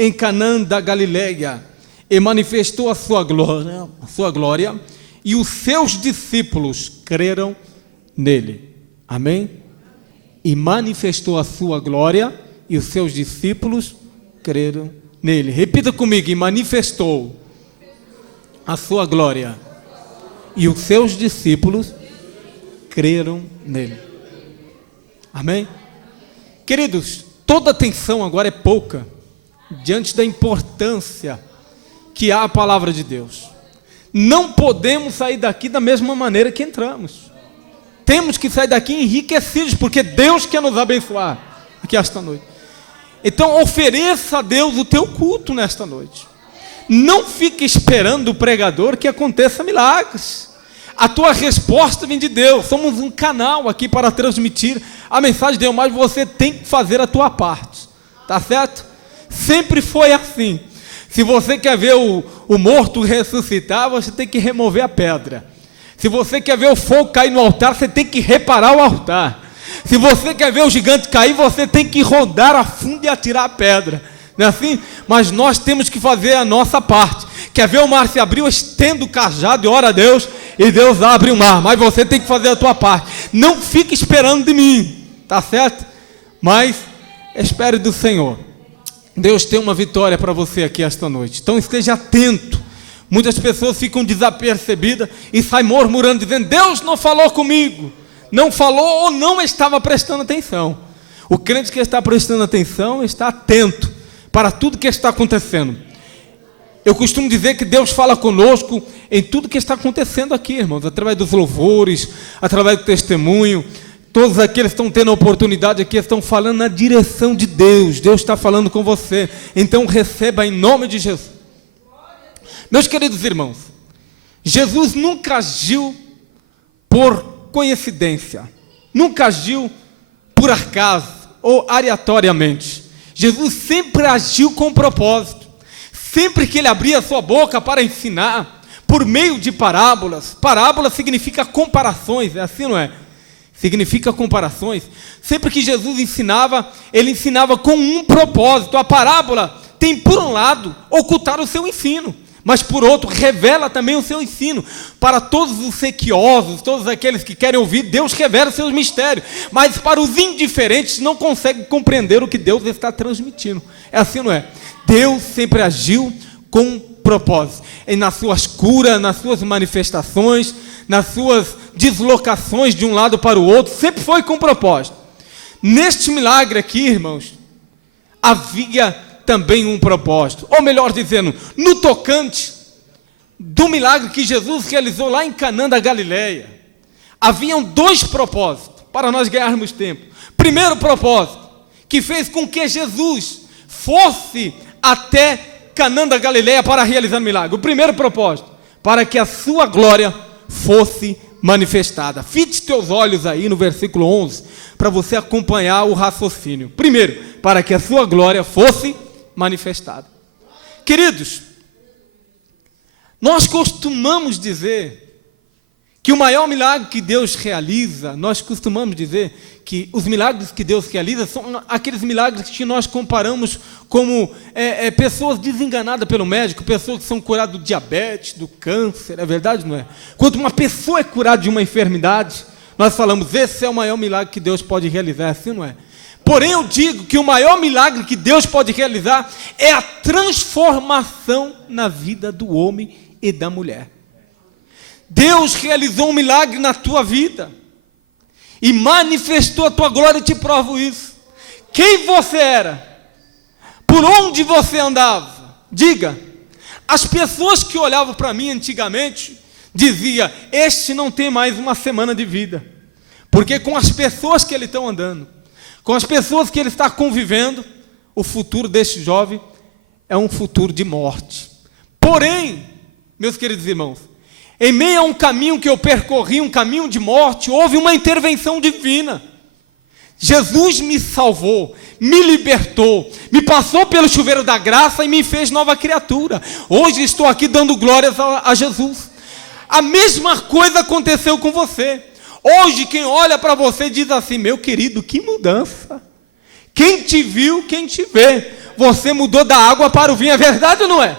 em Canaã da Galileia e manifestou a sua glória, e os seus discípulos creram nele. Amém? E manifestou a sua glória, e os seus discípulos creram nele. Repita comigo: e manifestou a sua glória, e os seus discípulos creram nele. Amém? Queridos, toda atenção agora é pouca diante da importância que há a palavra de Deus. Não podemos sair daqui da mesma maneira que entramos. Temos que sair daqui enriquecidos, porque Deus quer nos abençoar aqui esta noite. Então ofereça a Deus o teu culto nesta noite. Não fique esperando o pregador que aconteça milagres. A tua resposta vem de Deus. Somos um canal aqui para transmitir a mensagem de Deus, mas você tem que fazer a tua parte. Tá certo? Sempre foi assim. Se você quer ver o morto ressuscitar, você tem que remover a pedra. Se você quer ver o fogo cair no altar, você tem que reparar o altar. Se você quer ver o gigante cair, você tem que rodar a fundo e atirar a pedra. Não é assim? Mas nós temos que fazer a nossa parte. Quer ver o mar se abrir, estenda o cajado e ora a Deus, e Deus abre o mar. Mas você tem que fazer a tua parte. Não fique esperando de mim, tá certo? Mas espere do Senhor. Deus tem uma vitória para você aqui esta noite. Então esteja atento. Muitas pessoas ficam desapercebidas e saem murmurando, dizendo: Deus não falou comigo. Não falou ou não estava prestando atenção. O crente que está prestando atenção está atento para tudo que está acontecendo. Eu costumo dizer que Deus fala conosco em tudo que está acontecendo aqui, irmãos, através dos louvores, através do testemunho. Todos aqueles que estão tendo a oportunidade aqui estão falando na direção de Deus. Deus está falando com você. Então receba em nome de Jesus. Meus queridos irmãos, Jesus nunca agiu por coincidência, nunca agiu por acaso ou aleatoriamente. Jesus sempre agiu com propósito. Sempre que ele abria a sua boca para ensinar, por meio de parábolas. Parábola significa comparações, é assim, não é? Significa comparações. Sempre que Jesus ensinava, ele ensinava com um propósito. A parábola tem, por um lado, ocultar o seu ensino, mas por outro, revela também o seu ensino. Para todos os sequiosos, todos aqueles que querem ouvir, Deus revela os seus mistérios. Mas para os indiferentes, não conseguem compreender o que Deus está transmitindo. É assim, não é? Deus sempre agiu com propósito. E nas suas curas, nas suas manifestações, nas suas deslocações de um lado para o outro, sempre foi com propósito. Neste milagre aqui, irmãos, havia também um propósito. Ou melhor dizendo, no tocante do milagre que Jesus realizou lá em Canaã da Galileia, haviam dois propósitos para nós ganharmos tempo. Primeiro propósito, que fez com que Jesus fosse até Canaã da Galileia para realizar o milagre. O primeiro propósito, para que a sua glória fosse manifestada. Fite teus olhos aí no versículo 11, para você acompanhar o raciocínio. Primeiro, para que a sua glória fosse manifestada. Queridos, nós costumamos dizer que o maior milagre que Deus realiza, nós costumamos dizer que os milagres que Deus realiza são aqueles milagres que nós comparamos como pessoas desenganadas pelo médico, pessoas que são curadas do diabetes, do câncer, é verdade, não é? Quando uma pessoa é curada de uma enfermidade, nós falamos, esse é o maior milagre que Deus pode realizar, assim não é? Porém eu digo que o maior milagre que Deus pode realizar é a transformação na vida do homem e da mulher. Deus realizou um milagre na tua vida e manifestou a tua glória, e te provo isso. Quem você era? Por onde você andava? Diga. As pessoas que olhavam para mim antigamente diziam, este não tem mais uma semana de vida, porque com as pessoas que ele está andando, com as pessoas que ele está convivendo, o futuro deste jovem é um futuro de morte. Porém, meus queridos irmãos, em meio a um caminho que eu percorri, um caminho de morte, houve uma intervenção divina. Jesus me salvou, me libertou, me passou pelo chuveiro da graça e me fez nova criatura. Hoje estou aqui dando glórias a Jesus. A mesma coisa aconteceu com você. Hoje quem olha para você diz assim, meu querido, que mudança. Quem te viu, quem te vê. você mudou da água para o vinho, é verdade ou não é?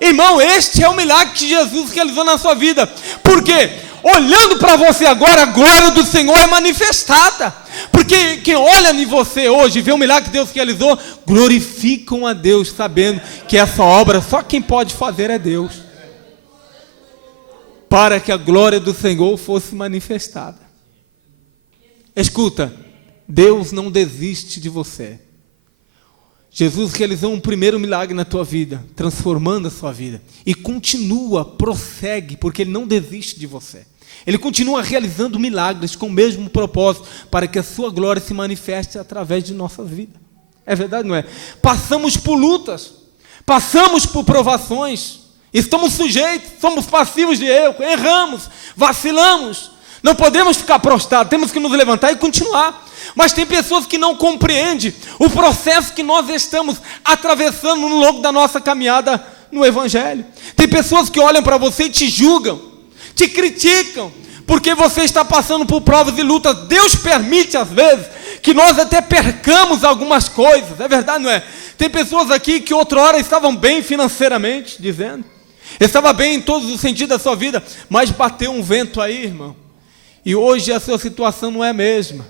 Irmão, este é o milagre que Jesus realizou na sua vida. Por quê? Olhando para você agora, a glória do Senhor é manifestada. Porque quem olha em você hoje, vê o milagre que Deus realizou, glorificam a Deus, sabendo que essa obra só quem pode fazer é Deus. Para que a glória do Senhor fosse manifestada. Escuta, Deus não desiste de você. Jesus realizou um primeiro milagre na tua vida, transformando a sua vida. E continua, prossegue, porque Ele não desiste de você. Ele continua realizando milagres com o mesmo propósito, para que a sua glória se manifeste através de nossas vidas. É verdade, não é? Passamos por lutas, passamos por provações, estamos sujeitos, somos passivos de erro, erramos, vacilamos. Não podemos ficar prostrados, temos que nos levantar e continuar. Mas tem pessoas que não compreendem o processo que nós estamos atravessando no longo da nossa caminhada no Evangelho. Tem pessoas que olham para você e te julgam, te criticam, porque você está passando por provas e lutas. Deus permite às vezes que nós até percamos algumas coisas, é verdade, não é? Tem pessoas aqui que outrora estavam bem financeiramente, dizendo, estava bem em todos os sentidos da sua vida, mas bateu um vento aí, irmão, e hoje a sua situação não é a mesma.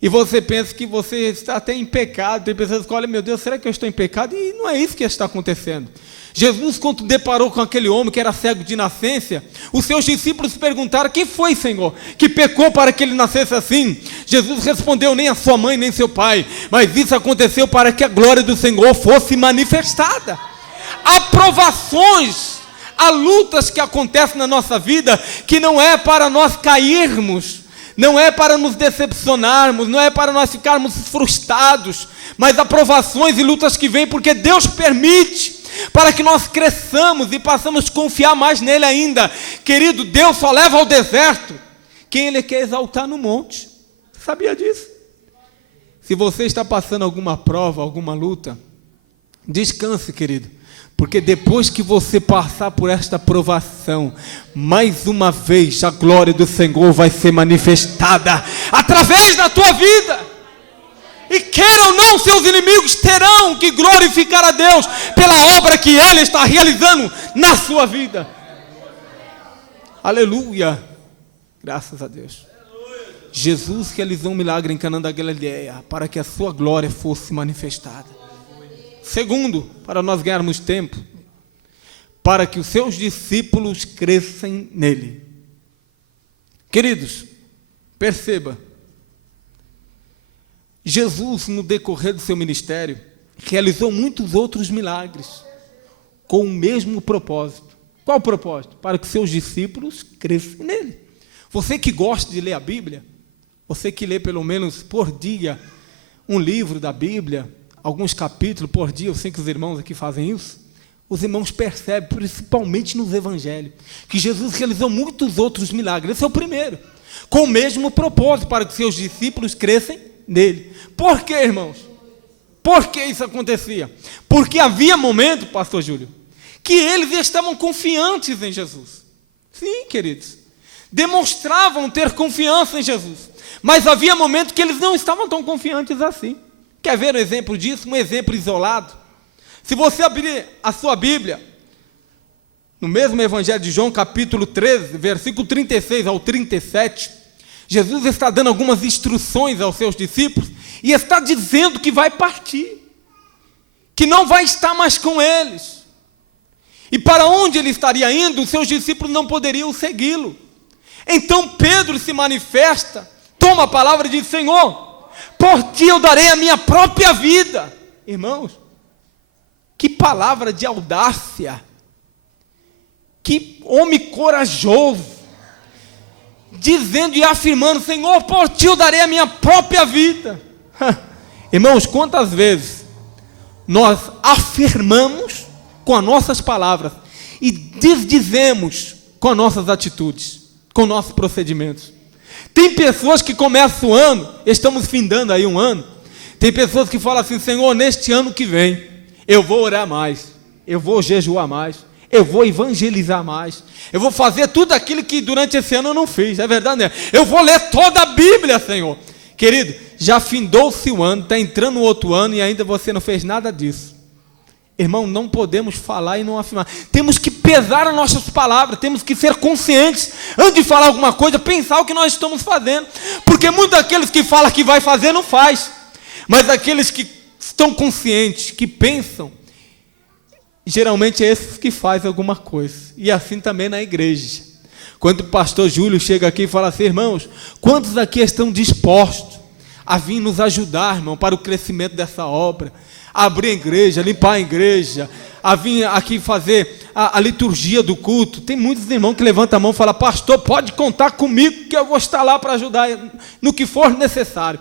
E você pensa que você está até em pecado. Tem pessoas que olham, meu Deus, será que eu estou em pecado? E não é isso que está acontecendo. Jesus, quando deparou com aquele homem que era cego de nascença, os seus discípulos perguntaram, quem foi, Senhor, que pecou para que ele nascesse assim? Jesus respondeu, nem a sua mãe, nem seu pai, mas isso aconteceu para que a glória do Senhor fosse manifestada. Há provações, há lutas que acontecem na nossa vida, que não é para nós cairmos, não é para nos decepcionarmos, não é para nós ficarmos frustrados, mas há provações e lutas que vêm porque Deus permite, para que nós cresçamos e passamos a confiar mais nele ainda. Querido, Deus só leva ao deserto quem Ele quer exaltar no monte. Sabia disso? Se você está passando alguma prova, alguma luta, descanse, querido. Porque depois que você passar por esta provação, mais uma vez a glória do Senhor vai ser manifestada através da tua vida. E queira ou não, seus inimigos terão que glorificar a Deus pela obra que Ele está realizando na sua vida. Aleluia. Graças a Deus. Jesus realizou um milagre em Canaã da Galileia para que a sua glória fosse manifestada. Segundo, para nós ganharmos tempo, para que os seus discípulos cresçam nele. Queridos, perceba, Jesus, no decorrer do seu ministério, realizou muitos outros milagres, com o mesmo propósito. Qual o propósito? Para que seus discípulos cresçam nele. Você que gosta de ler a Bíblia, você que lê pelo menos por dia um livro da Bíblia, alguns capítulos por dia, eu sei que os irmãos aqui fazem isso, os irmãos percebem, principalmente nos evangelhos, que Jesus realizou muitos outros milagres. Esse é o primeiro, com o mesmo propósito, para que seus discípulos cresçam nele. Por quê, irmãos? Por que isso acontecia? Porque havia momento, pastor Júlio, que eles estavam confiantes em Jesus. Sim, queridos, demonstravam ter confiança em Jesus, mas havia momento que eles não estavam tão confiantes assim. Quer ver um exemplo disso? Um exemplo isolado? Se você abrir a sua Bíblia, no mesmo Evangelho de João, capítulo 13, versículo 36 ao 37, Jesus está dando algumas instruções aos seus discípulos e está dizendo que vai partir, que não vai estar mais com eles. E para onde ele estaria indo, os seus discípulos não poderiam segui-lo. Então Pedro se manifesta, toma a palavra e diz, Senhor, por ti eu darei a minha própria vida. Irmãos, que palavra de audácia, que homem corajoso, dizendo e afirmando, Senhor, por ti eu darei a minha própria vida. Irmãos, quantas vezes nós afirmamos com as nossas palavras e desdizemos com as nossas atitudes, com nossos procedimentos. Tem pessoas que começam o ano, estamos findando aí um ano, tem pessoas que falam assim, Senhor, neste ano que vem, eu vou orar mais, eu vou jejuar mais, eu vou evangelizar mais, eu vou fazer tudo aquilo que durante esse ano eu não fiz, é verdade, né? Eu vou ler toda a Bíblia, Senhor. Querido, já findou-se o ano, está entrando o outro ano e ainda você não fez nada disso. Irmão, não podemos falar e não afirmar. Temos que pesar as nossas palavras, temos que ser conscientes. Antes de falar alguma coisa, pensar o que nós estamos fazendo. Porque muitos daqueles que falam que vai fazer, não faz. Mas aqueles que estão conscientes, que pensam, geralmente é esses que fazem alguma coisa. E assim também na igreja. Quando o pastor Júlio chega aqui e fala assim: irmãos, quantos aqui estão dispostos a vir nos ajudar, irmão, para o crescimento dessa obra? A abrir a igreja, limpar a igreja, a vir aqui fazer a liturgia do culto. Tem muitos irmãos que levantam a mão e falam: pastor, pode contar comigo que eu vou estar lá para ajudar no que for necessário,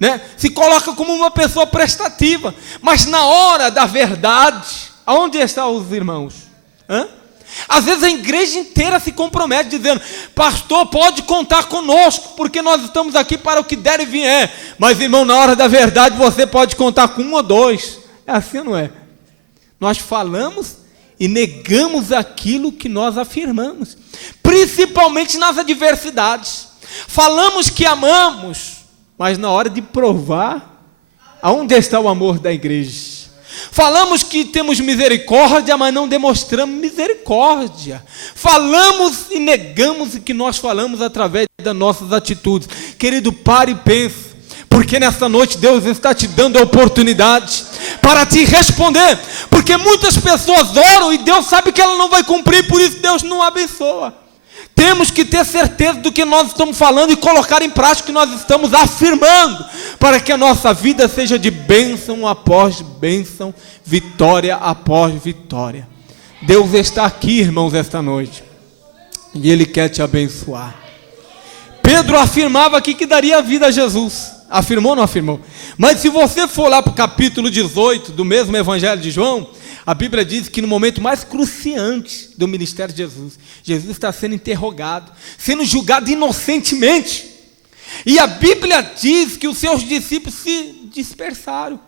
né? Se coloca como uma pessoa prestativa, mas na hora da verdade, aonde estão os irmãos? Às vezes a igreja inteira se compromete dizendo: pastor, pode contar conosco, porque nós estamos aqui para o que der e vier. Mas, irmão, na hora da verdade você pode contar com um ou dois. É assim ou não é? Nós falamos e negamos aquilo que nós afirmamos, principalmente nas adversidades. Falamos que amamos, mas na hora de provar, aonde está o amor da igreja? Falamos que temos misericórdia, mas não demonstramos misericórdia. Falamos e negamos o que nós falamos através das nossas atitudes. Querido, pare e pense, porque nessa noite Deus está te dando a oportunidade para te responder. Porque muitas pessoas oram e Deus sabe que ela não vai cumprir, por isso Deus não abençoa. Temos que ter certeza do que nós estamos falando e colocar em prática o que nós estamos afirmando, para que a nossa vida seja de bênção após bênção, vitória após vitória. Deus está aqui, irmãos, esta noite, e Ele quer te abençoar. Pedro afirmava aqui que daria vida a Jesus. Afirmou ou não afirmou? Mas se você for lá para o capítulo 18 do mesmo Evangelho de João, a Bíblia diz que no momento mais cruciante do ministério de Jesus, Jesus está sendo interrogado, sendo julgado inocentemente. E a Bíblia diz que os seus discípulos se dispersaram.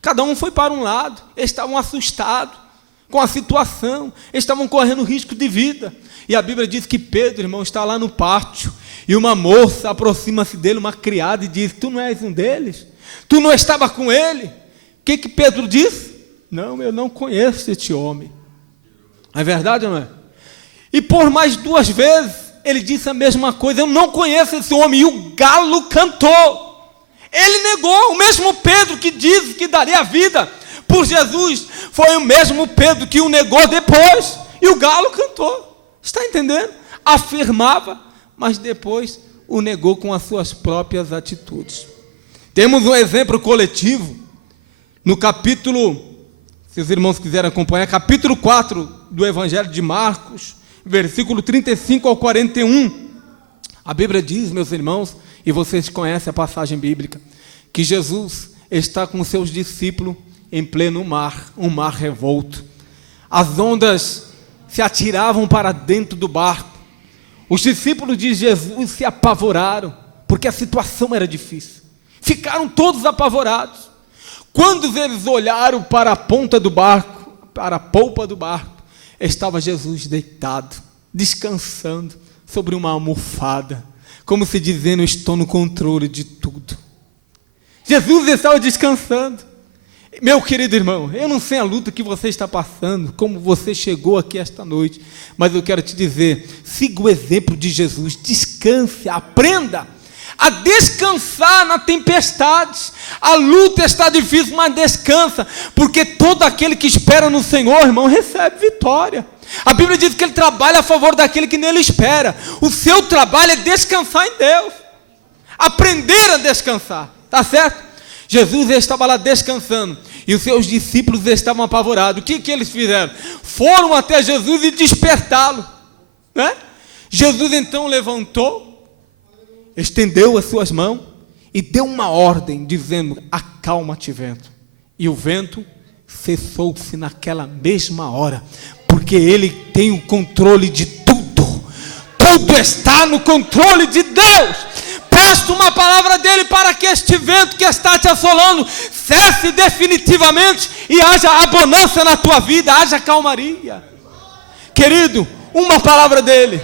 Cada um foi para um lado, eles estavam assustados com a situação, eles estavam correndo risco de vida. E a Bíblia diz que Pedro, irmão, está lá no pátio, e uma moça aproxima-se dele, uma criada, e diz: tu não és um deles? Tu não estava com ele? O que Pedro disse? Não, eu não conheço este homem. É verdade ou não é? E por mais 2 vezes, ele disse a mesma coisa: eu não conheço esse homem. E o galo cantou. Ele negou. O mesmo Pedro que disse que daria a vida por Jesus, foi o mesmo Pedro que o negou depois. E o galo cantou. Está entendendo? Afirmava, mas depois o negou com as suas próprias atitudes. Temos um exemplo coletivo no capítulo, se os irmãos quiserem acompanhar, capítulo 4 do Evangelho de Marcos, versículo 35 ao 41. A Bíblia diz, meus irmãos, e vocês conhecem a passagem bíblica, que Jesus está com seus discípulos em pleno mar, um mar revolto. As ondas se atiravam para dentro do barco. Os discípulos de Jesus se apavoraram, porque a situação era difícil. Ficaram todos apavorados. Quando eles olharam para a ponta do barco, para a polpa do barco, estava Jesus deitado, descansando sobre uma almofada, como se dizendo: estou no controle de tudo. Jesus estava descansando. Meu querido irmão, eu não sei a luta que você está passando, como você chegou aqui esta noite, mas eu quero te dizer: siga o exemplo de Jesus, descanse, aprenda a descansar na tempestade. A luta está difícil, mas descansa, porque todo aquele que espera no Senhor, irmão, recebe vitória. A Bíblia diz que Ele trabalha a favor daquele que nele espera. O seu trabalho é descansar em Deus, aprender a descansar, tá certo? Jesus estava lá descansando, e os seus discípulos estavam apavorados. O que eles fizeram? Foram até Jesus e despertá-lo, né? Jesus então levantou, estendeu as suas mãos e deu uma ordem, dizendo: acalma-te, vento. E o vento cessou-se naquela mesma hora, porque Ele tem o controle de tudo. Tudo está no controle de Deus. Peço uma palavra dele para que este vento que está te assolando cesse definitivamente e haja abundância na tua vida, haja calmaria. Querido, uma palavra dele.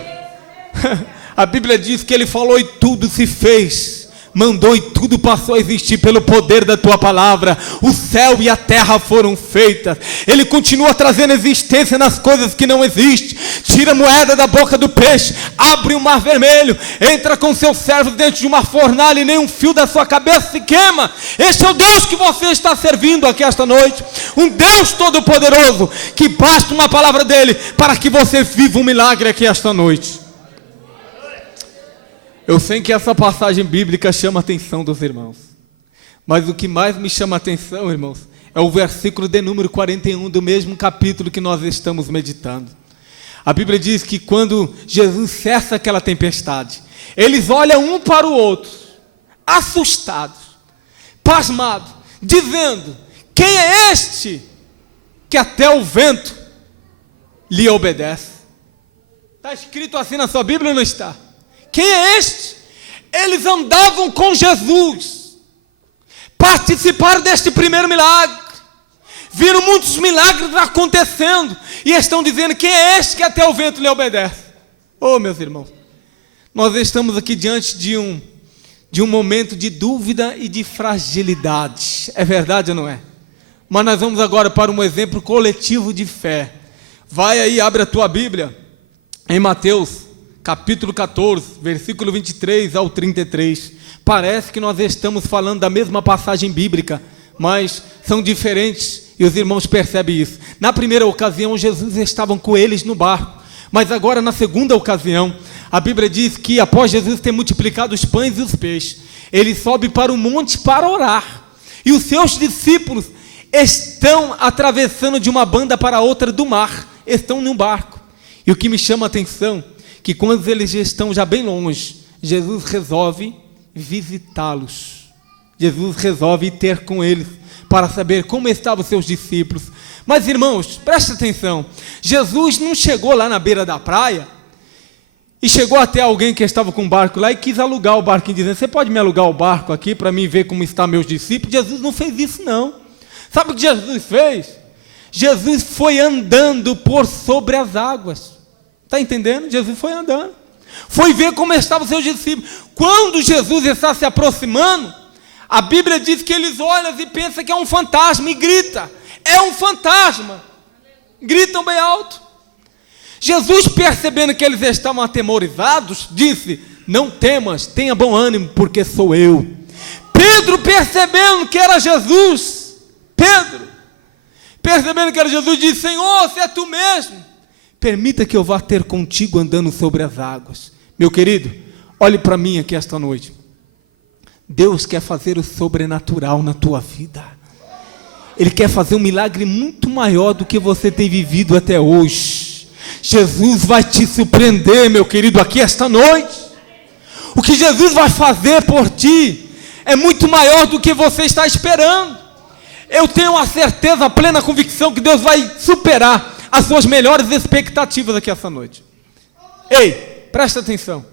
A Bíblia diz que ele falou e tudo se fez mandou e tudo passou a existir pelo poder da tua palavra. O céu e a terra foram feitas. Ele continua trazendo existência nas coisas que não existem. Tira a moeda da boca do peixe, abre o mar vermelho, entra com seus servos dentro de uma fornalha e nem um fio da sua cabeça se queima. Esse é o Deus que você está servindo aqui esta noite. Um Deus todo-poderoso, que basta uma palavra dele para que você viva um milagre aqui esta noite. Eu sei que essa passagem bíblica chama a atenção dos irmãos, mas o que mais me chama a atenção, irmãos, é o versículo de número 41 do mesmo capítulo que nós estamos meditando. A Bíblia diz que quando Jesus cessa aquela tempestade, eles olham um para o outro, assustados, pasmados, dizendo: quem é este que até o vento lhe obedece? Está escrito assim na sua Bíblia ou não está? Quem é este? Eles andavam com Jesus, participaram deste primeiro milagre, viram muitos milagres acontecendo, e estão dizendo: quem é este que até o vento lhe obedece? Oh, meus irmãos, nós estamos aqui diante de um momento de dúvida e de fragilidade, é verdade ou não é? Mas nós vamos agora para um exemplo coletivo de fé. Vai aí, abre a tua Bíblia, em Mateus capítulo 14, versículo 23 ao 33. Parece que nós estamos falando da mesma passagem bíblica, mas são diferentes e os irmãos percebem isso. Na primeira ocasião, Jesus estava com eles no barco, mas agora na segunda ocasião, a Bíblia diz que após Jesus ter multiplicado os pães e os peixes, ele sobe para o monte para orar, e os seus discípulos estão atravessando de uma banda para outra do mar, estão num barco. E o que me chama a atenção, que quando eles estão já bem longe, Jesus resolve visitá-los. Jesus resolve ter com eles para saber como estavam os seus discípulos. Mas, irmãos, presta atenção, Jesus não chegou lá na beira da praia e chegou até alguém que estava com um barco lá e quis alugar o barco, dizendo: você pode me alugar o barco aqui para mim ver como estão meus discípulos? Jesus não fez isso não. Sabe o que Jesus fez? Jesus foi andando por sobre as águas. Está entendendo? Jesus foi andando, foi ver como estavam os seus discípulos. Quando Jesus está se aproximando, a Bíblia diz que eles olham e pensam que é um fantasma e grita: é um fantasma. Gritam bem alto. Jesus, percebendo que eles estavam atemorizados, disse: não temas, tenha bom ânimo, porque sou eu. Pedro, percebendo que era Jesus, disse: Senhor, se é tu mesmo, permita que eu vá ter contigo andando sobre as águas. Meu querido, olhe para mim aqui esta noite. Deus quer fazer o sobrenatural na tua vida. Ele quer fazer um milagre muito maior do que você tem vivido até hoje. Jesus vai te surpreender, meu querido, aqui esta noite. O que Jesus vai fazer por ti é muito maior do que você está esperando. Eu tenho a certeza, a plena convicção que Deus vai superar as suas melhores expectativas aqui essa noite. Ei, presta atenção.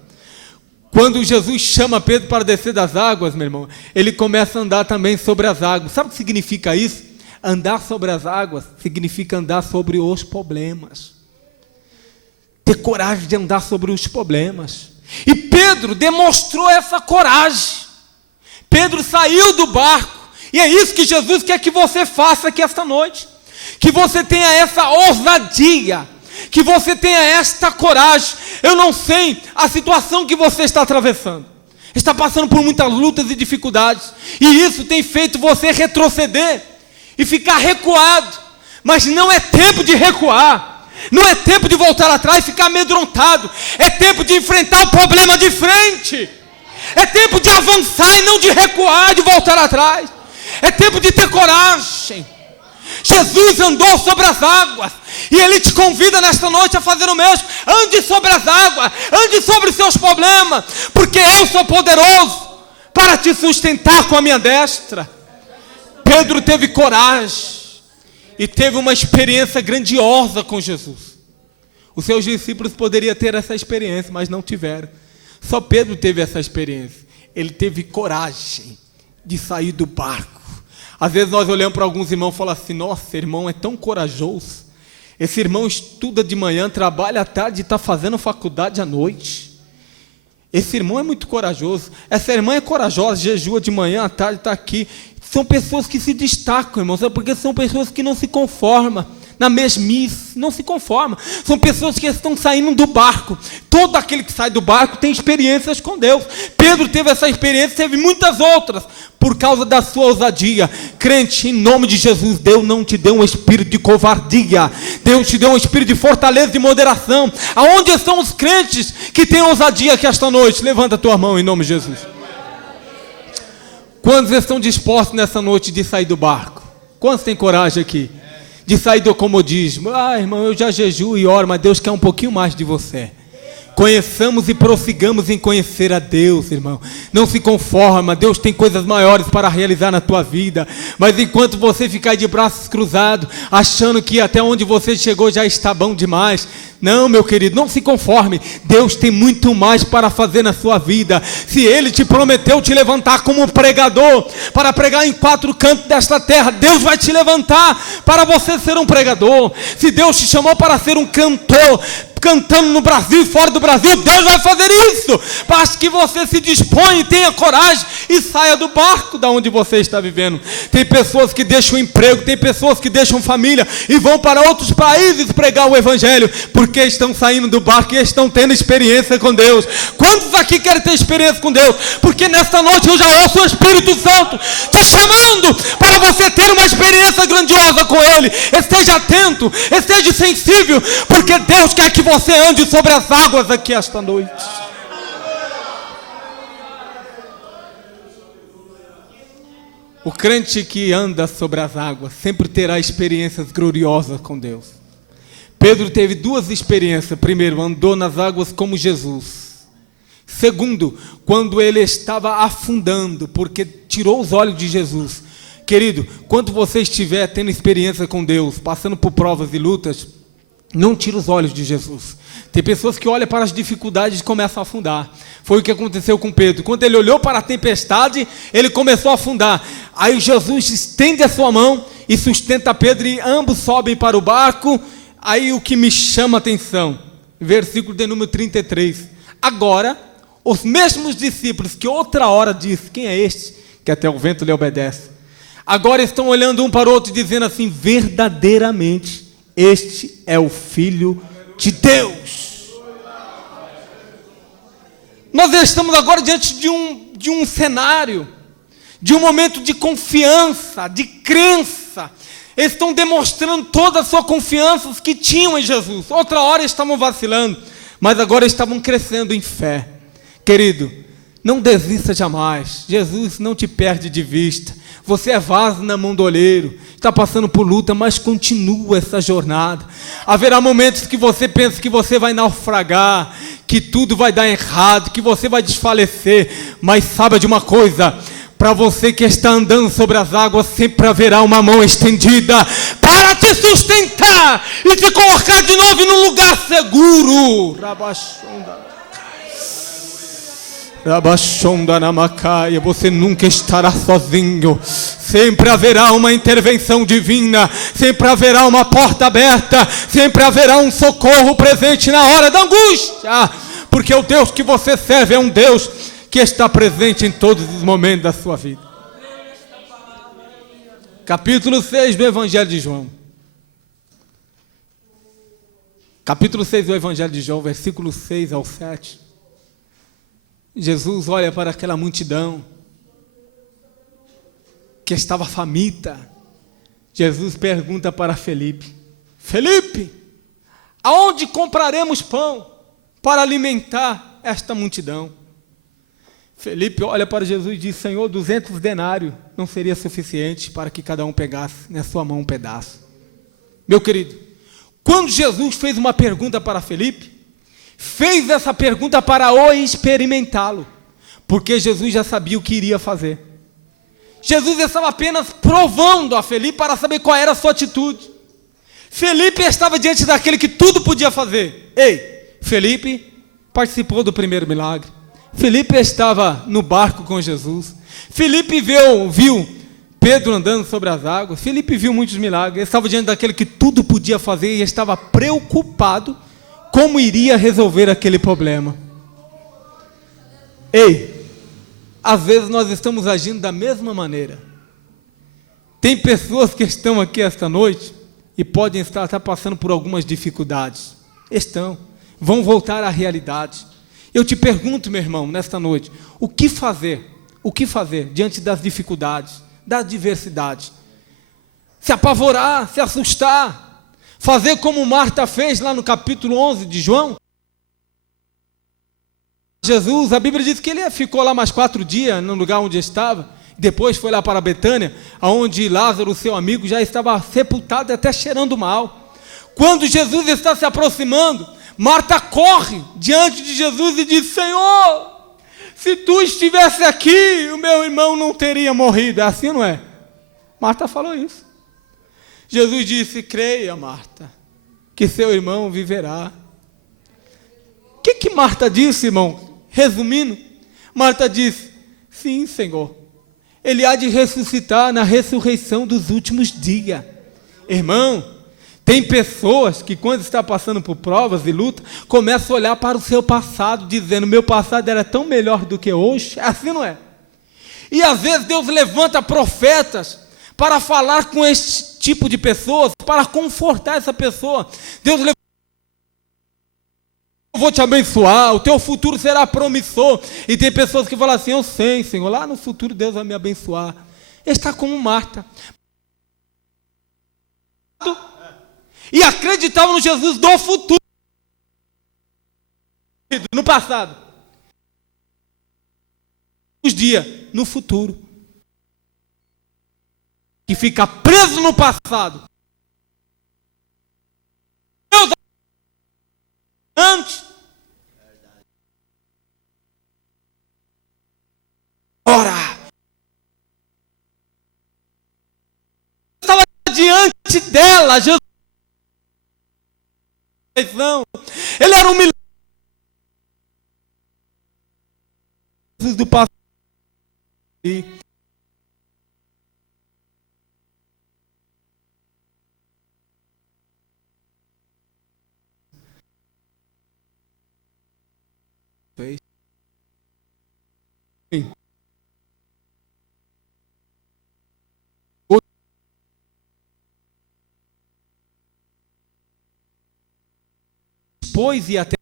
Quando Jesus chama Pedro para descer das águas, meu irmão, ele começa a andar também sobre as águas. Sabe o que significa isso? Andar sobre as águas significa andar sobre os problemas. Ter coragem de andar sobre os problemas. E Pedro demonstrou essa coragem. Pedro saiu do barco. E é isso que Jesus quer que você faça aqui esta noite. Que você tenha essa ousadia, que você tenha esta coragem. Eu não sei a situação que você está atravessando, está passando por muitas lutas e dificuldades, e isso tem feito você retroceder e ficar recuado. Mas não é tempo de recuar, não é tempo de voltar atrás e ficar amedrontado. É tempo de enfrentar o problema de frente, é tempo de avançar e não de recuar, de voltar atrás. É tempo de ter coragem. Jesus andou sobre as águas, e Ele te convida nesta noite a fazer o mesmo. Ande sobre as águas, ande sobre os seus problemas, porque eu sou poderoso para te sustentar com a minha destra. Pedro teve coragem e teve uma experiência grandiosa com Jesus. Os seus discípulos poderiam ter essa experiência, mas não tiveram. Só Pedro teve essa experiência. Ele teve coragem de sair do barco. Às vezes nós olhamos para alguns irmãos e falamos assim: nossa, esse irmão é tão corajoso. Esse irmão estuda de manhã, trabalha à tarde e está fazendo faculdade à noite. Esse irmão é muito corajoso. Essa irmã é corajosa, jejua de manhã, à tarde, está aqui. São pessoas que se destacam, irmãos, porque são pessoas que não se conformam na mesmice, não se conformam. São pessoas que estão saindo do barco. Todo aquele que sai do barco tem experiências com Deus. Pedro teve essa experiência, teve muitas outras, por causa da sua ousadia. Crente, em nome de Jesus, Deus não te deu um espírito de covardia. Deus te deu um espírito de fortaleza e moderação. Aonde estão os crentes que têm ousadia aqui esta noite? Levanta a tua mão em nome de Jesus. Quantos estão dispostos nessa noite de sair do barco? Quantos têm coragem aqui de sair do comodismo? Irmão, eu já jejuo e oro, mas Deus quer um pouquinho mais de você. Conheçamos e prossigamos em conhecer a Deus, irmão. Não se conforma, Deus tem coisas maiores para realizar na tua vida. Mas enquanto você ficar de braços cruzados, achando que até onde você chegou já está bom demais, não, meu querido, não se conforme. Deus tem muito mais para fazer na sua vida. Se Ele te prometeu te levantar como um pregador, para pregar em 4 cantos desta terra, Deus vai te levantar para você ser um pregador. Se Deus te chamou para ser um cantor, cantando no Brasil e fora do Brasil, Deus vai fazer isso. Basta que você se disponha e tenha coragem e saia do barco da onde você está vivendo. Tem pessoas que deixam emprego, tem pessoas que deixam família e vão para outros países pregar o evangelho, porque estão saindo do barco e estão tendo experiência com Deus. Quantos aqui querem ter experiência com Deus? Porque nesta noite eu já ouço o Espírito Santo te chamando para você ter uma experiência grandiosa com Ele. Esteja atento, esteja sensível, porque Deus quer que você ande sobre as águas aqui esta noite. O crente que anda sobre as águas sempre terá experiências gloriosas com Deus. Pedro teve 2 experiências. Primeiro, andou nas águas como Jesus. Segundo, quando ele estava afundando, porque tirou os olhos de Jesus. Querido, quando você estiver tendo experiência com Deus, passando por provas e lutas, não tira os olhos de Jesus. Tem pessoas que olham para as dificuldades e começam a afundar. Foi o que aconteceu com Pedro. Quando ele olhou para a tempestade, ele começou a afundar. Aí Jesus estende a sua mão e sustenta Pedro e ambos sobem para o barco. Aí o que me chama a atenção, versículo de número 33. Agora, os mesmos discípulos que outra hora disse, quem é este que até o vento lhe obedece? Agora estão olhando um para o outro e dizendo assim, verdadeiramente, este é o Filho de Deus. Nós estamos agora diante de um cenário, de um momento de confiança, de crença. Eles estão demonstrando toda a sua confiança que tinham em Jesus. Outra hora estavam vacilando, mas agora estavam crescendo em fé. Querido, não desista jamais. Jesus não te perde de vista. Você é vaso na mão do oleiro, está passando por luta, mas continua essa jornada. Haverá momentos que você pensa que você vai naufragar, que tudo vai dar errado, que você vai desfalecer, mas saiba de uma coisa, para você que está andando sobre as águas, sempre haverá uma mão estendida para te sustentar e te colocar de novo num lugar seguro. Você nunca estará sozinho. Sempre haverá uma intervenção divina, sempre haverá uma porta aberta, sempre haverá um socorro presente na hora da angústia, porque o Deus que você serve é um Deus que está presente em todos os momentos da sua vida. Capítulo 6 do Evangelho de João. Capítulo 6 do Evangelho de João, versículo 6 ao 7. Jesus olha para aquela multidão que estava faminta. Jesus pergunta para Felipe: Felipe, aonde compraremos pão para alimentar esta multidão? Felipe olha para Jesus e diz: Senhor, 200 denários não seria suficiente para que cada um pegasse na sua mão um pedaço. Meu querido, quando Jesus fez uma pergunta para Felipe, fez essa pergunta para o experimentá-lo, porque Jesus já sabia o que iria fazer. Jesus estava apenas provando a Felipe para saber qual era a sua atitude. Felipe estava diante daquele que tudo podia fazer. Ei, Felipe participou do primeiro milagre. Felipe estava no barco com Jesus. Felipe viu Pedro andando sobre as águas. Felipe viu muitos milagres. Ele estava diante daquele que tudo podia fazer e estava preocupado como iria resolver aquele problema. Ei, às vezes nós estamos agindo da mesma maneira. Tem pessoas que estão aqui esta noite e podem estar passando por algumas dificuldades. Vão voltar à realidade. Eu te pergunto, meu irmão, nesta noite, o que fazer? O que fazer diante das dificuldades, da adversidade? Se apavorar, se assustar, fazer como Marta fez lá no capítulo 11 de João? Jesus, a Bíblia diz que ele ficou lá mais 4 dias no lugar onde estava, depois foi lá para Betânia, onde Lázaro, seu amigo, já estava sepultado e até cheirando mal. Quando Jesus está se aproximando, Marta corre diante de Jesus e diz: Senhor, se tu estivesse aqui, o meu irmão não teria morrido. É assim, não é? Marta falou isso. Jesus disse: creia, Marta, que seu irmão viverá. O que Marta disse, irmão? Resumindo, Marta disse: sim, Senhor, ele há de ressuscitar na ressurreição dos últimos dias. Irmão, tem pessoas que quando está passando por provas e luta, começam a olhar para o seu passado, dizendo: meu passado era tão melhor do que hoje. Assim não é? E às vezes Deus levanta profetas para falar com este tipo de pessoas, para confortar essa pessoa. Deus levanta: eu vou te abençoar, o teu futuro será promissor. E tem pessoas que falam assim: eu sei, Senhor, lá no futuro Deus vai me abençoar. Ele está como Marta. E acreditava no Jesus do futuro, no passado. Os dias, no futuro. Que fica preso no passado. Deus antes. Ora. Estava diante dela, Jesus. Ele era um milagre do passado. Depois e até